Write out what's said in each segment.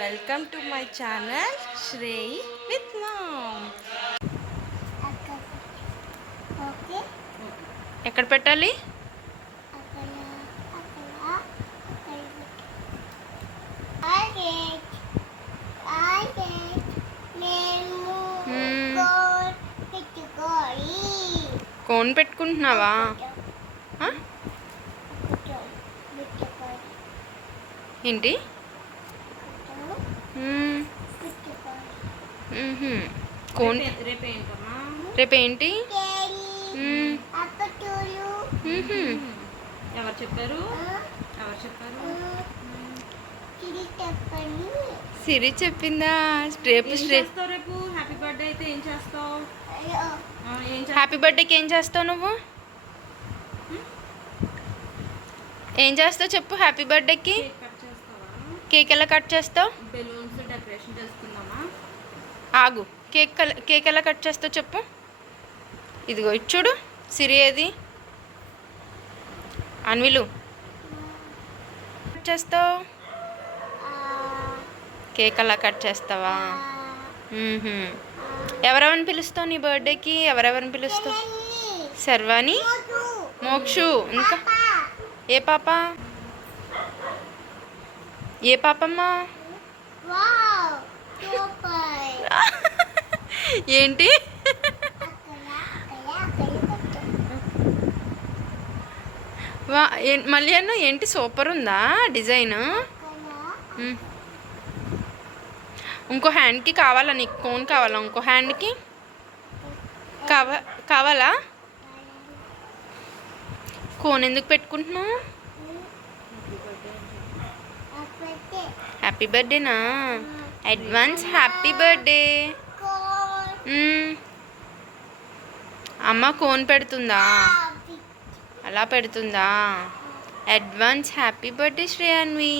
Welcome to my channel Shrey with mom. ఎక్కడ పెట్టాలి? Cone పెట్టుకుంటున్నావా? ఏంటి? కోన్ రేపేంటి? ఎవరు చెప్పారు? సిరి చెప్పిందా? రేపు రేపు హ్యాపీ బర్త్డే అయితే ఏం చేస్తావు? హ్యాపీ బర్త్డేకి ఏం చేస్తావు నువ్వు? ఏం చేస్తావు చెప్పు. హ్యాపీ బర్త్డేకి కేక్ ఎలా కట్ చేస్తావు? బెలూన్స్ డెకరేషన్ చేసుకుందామా? ఆగు. కేక్ ఎలా కట్ చేస్తావు చెప్పు. ఇదిగో ఇచ్చుడు. సిరి ఏది? అన్విలు కట్ చేస్తావు? కేక్ అలా కట్ చేస్తావా? ఎవరెవరిని పిలుస్తావు నీ బర్త్డేకి? ఎవరెవరిని పిలుస్తావు? శర్వాణి, మోక్షు, ఇంకా ఏ పాప? ఏ పాపమ్మా? ఏంటి? మళ్ళీ అన్న ఏంటి? సూపర్ ఉందా డిజైన్? ఇంకో హ్యాండ్కి కావాలా నీకు? కోన్ కావాలా ఇంకో హ్యాండ్కి? కావాలా? కోన్ ఎందుకు పెట్టుకుంటున్నావు? హ్యాపీ బర్త్డేనా? Advance happy birthday. అమ్మ కోన్ పెడుతుందా? అలా పెడుతుందా? Advance happy birthday Shreyanvi.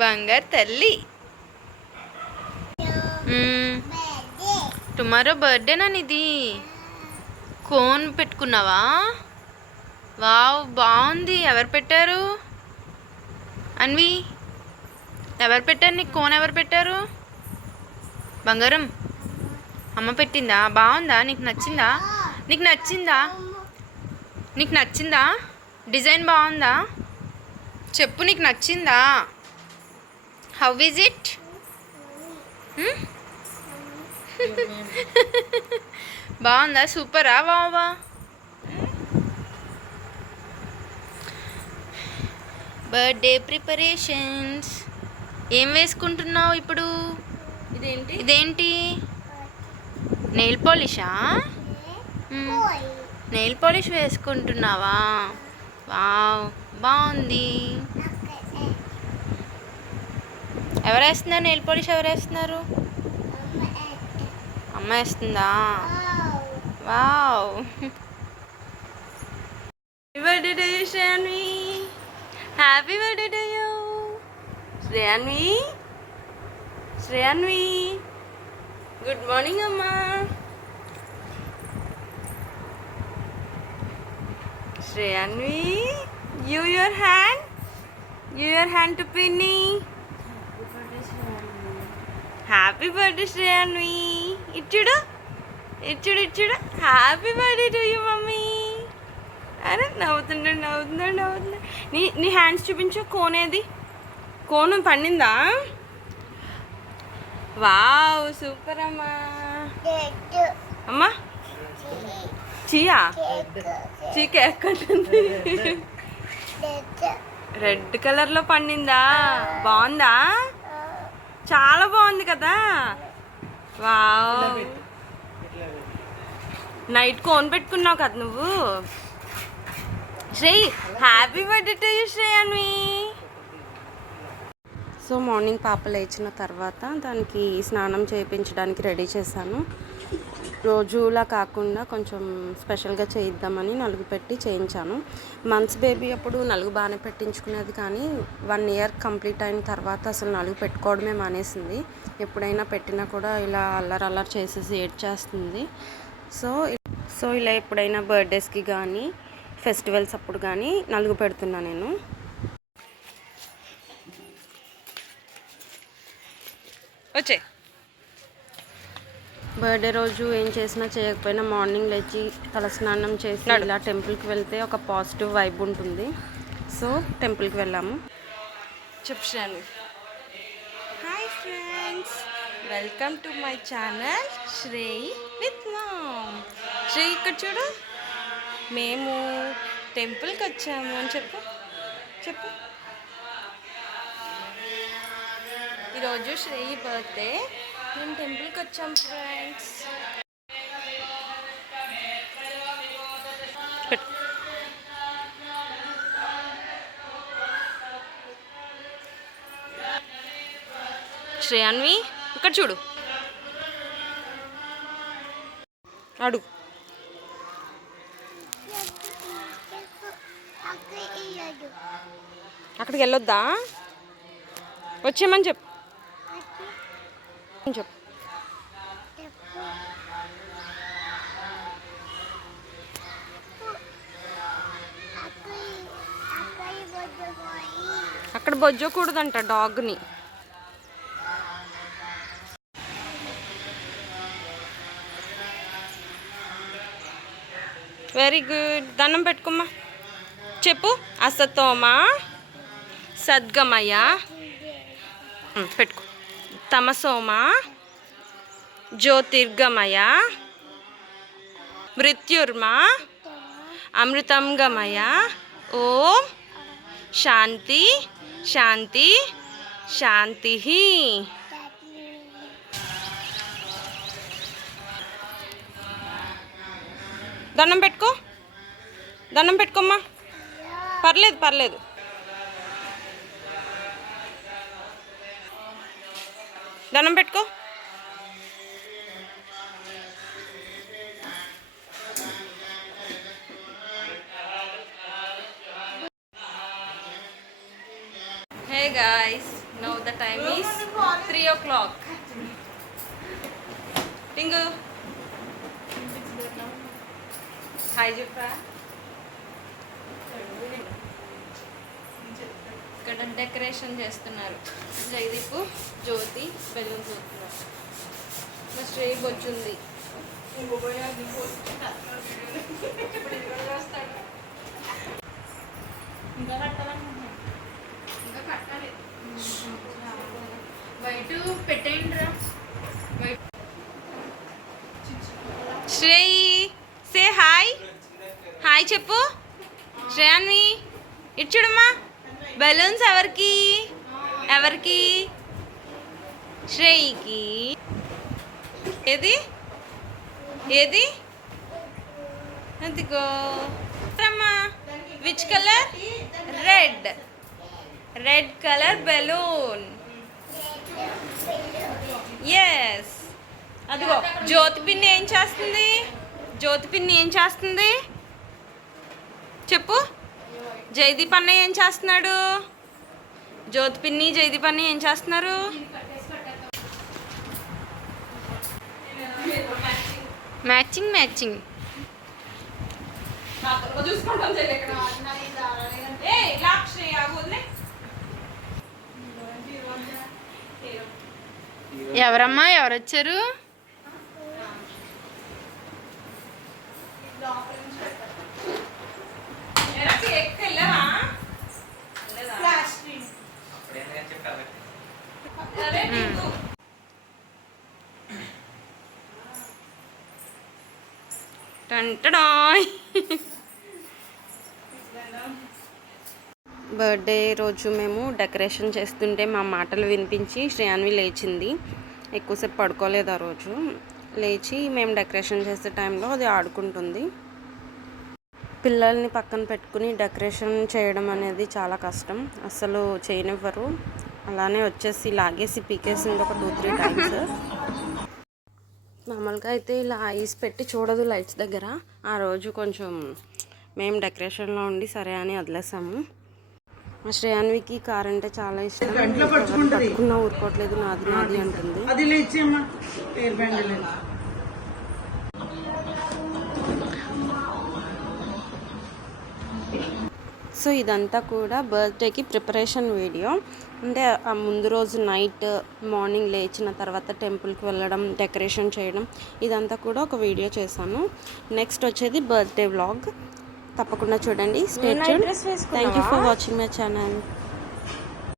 బంగారు తల్లి. టుమారో బర్త్డేనా నీది? కోన్ పెట్టుకున్నావా? వావ్, బాగుంది. ఎవరు పెట్టారు అన్వి? ఎవరు పెట్టారు నీకు కోన్? ఎవరు పెట్టారు? బంగారం అమ్మ పెట్టిందా? బాగుందా? నీకు నచ్చిందా? నీకు నచ్చిందా? డిజైన్ బాగుందా చెప్పు. నీకు నచ్చిందా? How is it? బాగుందా? సూపరా? వావా. Birthday preparations. ఏం వేసుకుంటున్నావు ఇప్పుడు? ఇదేంటి? నెయిల్ పాలిషా? నెయిల్ పాలిష్ వేసుకుంటున్నావా? వావ్, బాగుంది. ఎవరు వేస్తున్నారు నెయిల్ పాలిష్? ఎవరు వేస్తున్నారు? అమ్మ వేస్తుందా? Wow. Happy birthday to you Shreyanvi. Happy birthday to you Shreyanvi. Shreyanvi, good morning అమ్మా. Shreyanvi, give your hand to పిన్ని. Happy birthday Shreyanvi. ఇచ్చుడు. Happy birthday to you mummy. అరే నవ్వుతుండే. నీ హ్యాండ్స్ చూపించు. కోన్ ఏది? కోన్ పండిందా? వావ్, సూపర్ అమ్మా. అమ్మా చీయా? చీక ఎక్కంటుంది. రెడ్ కలర్లో పండిందా? బాగుందా? చాలా బాగుంది కదా. వావ్, నైట్ కోన్ పెట్టుకున్నావు కదా నువ్వు. Shrey, happy birthday to you Shreyanvi. So morning పాప లేచిన తర్వాత దానికి స్నానం చేయించడానికి రెడీ చేశాను. రోజులా కాకుండా కొంచెం స్పెషల్గా చేయిద్దామని నలుగు పెట్టి చేయించాను. మంత్స్ బేబీ అప్పుడు నలుగు బాగానే పెట్టించుకునేది, కానీ 1 ఇయర్ కంప్లీట్ అయిన తర్వాత అసలు నలుగు పెట్టుకోవడమే మానేసింది. ఎప్పుడైనా పెట్టినా కూడా ఇలా అల్లరి చేసేసి ఏడ్చేస్తుంది. సో ఇలా ఎప్పుడైనా బర్త్డేస్కి కానీ ఫెస్టివల్స్ అప్పుడు కానీ నలుగు పెడుతున్నా నేను. వచ్చే. బర్త్డే రోజు ఏం చేసినా చేయకపోయినా మార్నింగ్ లేచి తలస్నానం చేసి ఇలా టెంపుల్కి వెళ్తే ఒక పాజిటివ్ వైబ్ ఉంటుంది. సో టెంపుల్కి వెళ్ళాము. చెప్పాను. Hi friends, welcome to my channel Shreyi with mom. Shreyi ఇక్కడ చూడు, మేము టెంపుల్కి వచ్చాము అని చెప్పు. ఈరోజు శ్రేయి బర్త్డే, మేము టెంపుల్కి వచ్చాం ఫ్రెండ్స్. శ్రేయాన్వి ఇక్కడ చూడు, అడుగు. అక్కడికి వెళ్ళొద్దా? వచ్చేయమని చెప్పు. అక్కడ బొజ్జకూడదంట డాగ్ని. Very good. దండం పెట్టుకోమ్మా. చెప్పు. అసతోమా సద్గమయ పెట్టుకో. తమసోమా జ్యోతిర్గమయ మృత్యుర్మా అమృతం గమయ. ఓం శాంతి శాంతి శాంతి. దండం పెట్టుకో. దండం పెట్టుకోమ్మా. పర్లేదు. దండం పెట్టుకో. Hey guys, now the time is 3 o'clock. Tingu, hi Jupra. ఇక్కడ డెకరేషన్ చేస్తున్నారు. జయదీపు, జ్యోతి బెలూన్స్ చూస్తున్నారు. మా శ్రేయి వచ్చింది. బయట పెట్టేయండి రా. శ్రేయి సే హాయ్. హాయ్ చెప్పు. శ్రేయాన్ని ఇటు చూడమ్మా. బెలూన్స్ ఎవరికి? శ్రేయికి. ఏది అదిగో. అమ్మా which colour? Red colour balloon. Yes. అదిగో జ్యోతి పిన్ని ఏం చేస్తుంది? చెప్పు. జయదీప్ అన్నయ్య ఏం చేస్తున్నాడు? జ్యోతి పిన్ని జయదీప్ అన్నయ్య ఏం చేస్తున్నారు? మ్యాచింగ్. ఎవరమ్మా? ఎవరొచ్చారు? బర్త్డే రోజు మేము డెకరేషన్ చేస్తుంటే మా మాటలు వినిపించి శ్రేయాన్వి లేచింది. ఎక్కువసేపు పడుకోలేదు ఆ రోజు. లేచి మేము డెకరేషన్ చేసే టైంలో అది ఆడుకుంటుంది. పిల్లల్ని పక్కన పెట్టుకుని డెకరేషన్ చేయడం అనేది చాలా కష్టం. అసలు చేయనివ్వరు. అలానే వచ్చేసి లాగేసి పీకేసింది ఒక 2-3 టైమ్స్. మామూలుగా అయితే ఇలా ఐస్ పెట్టి చూడదు లైట్స్ దగ్గర. ఆ రోజు కొంచెం మేము డెకరేషన్లో ఉండి సరే అని వదిలేసాము. మా శ్రేయాన్వికి కార్ అంటే చాలా ఇష్టం. పట్టుకున్నా ఊరుకోవట్లేదు, నాది అంటుంది. సో ఇదంతా కూడా బర్త్డేకి ప్రిపరేషన్ వీడియో. అంటే ఆ ముందు రోజు నైట్ మార్నింగ్ లేచిన తర్వాత టెంపుల్కి వెళ్ళడం, డెకరేషన్ చేయడం, ఇదంతా కూడా ఒక వీడియో చేశాను. నెక్స్ట్ వచ్చేది బర్త్డే వ్లాగ్. తప్పకుండా చూడండి. Stay tuned. Thank you for watching my channel.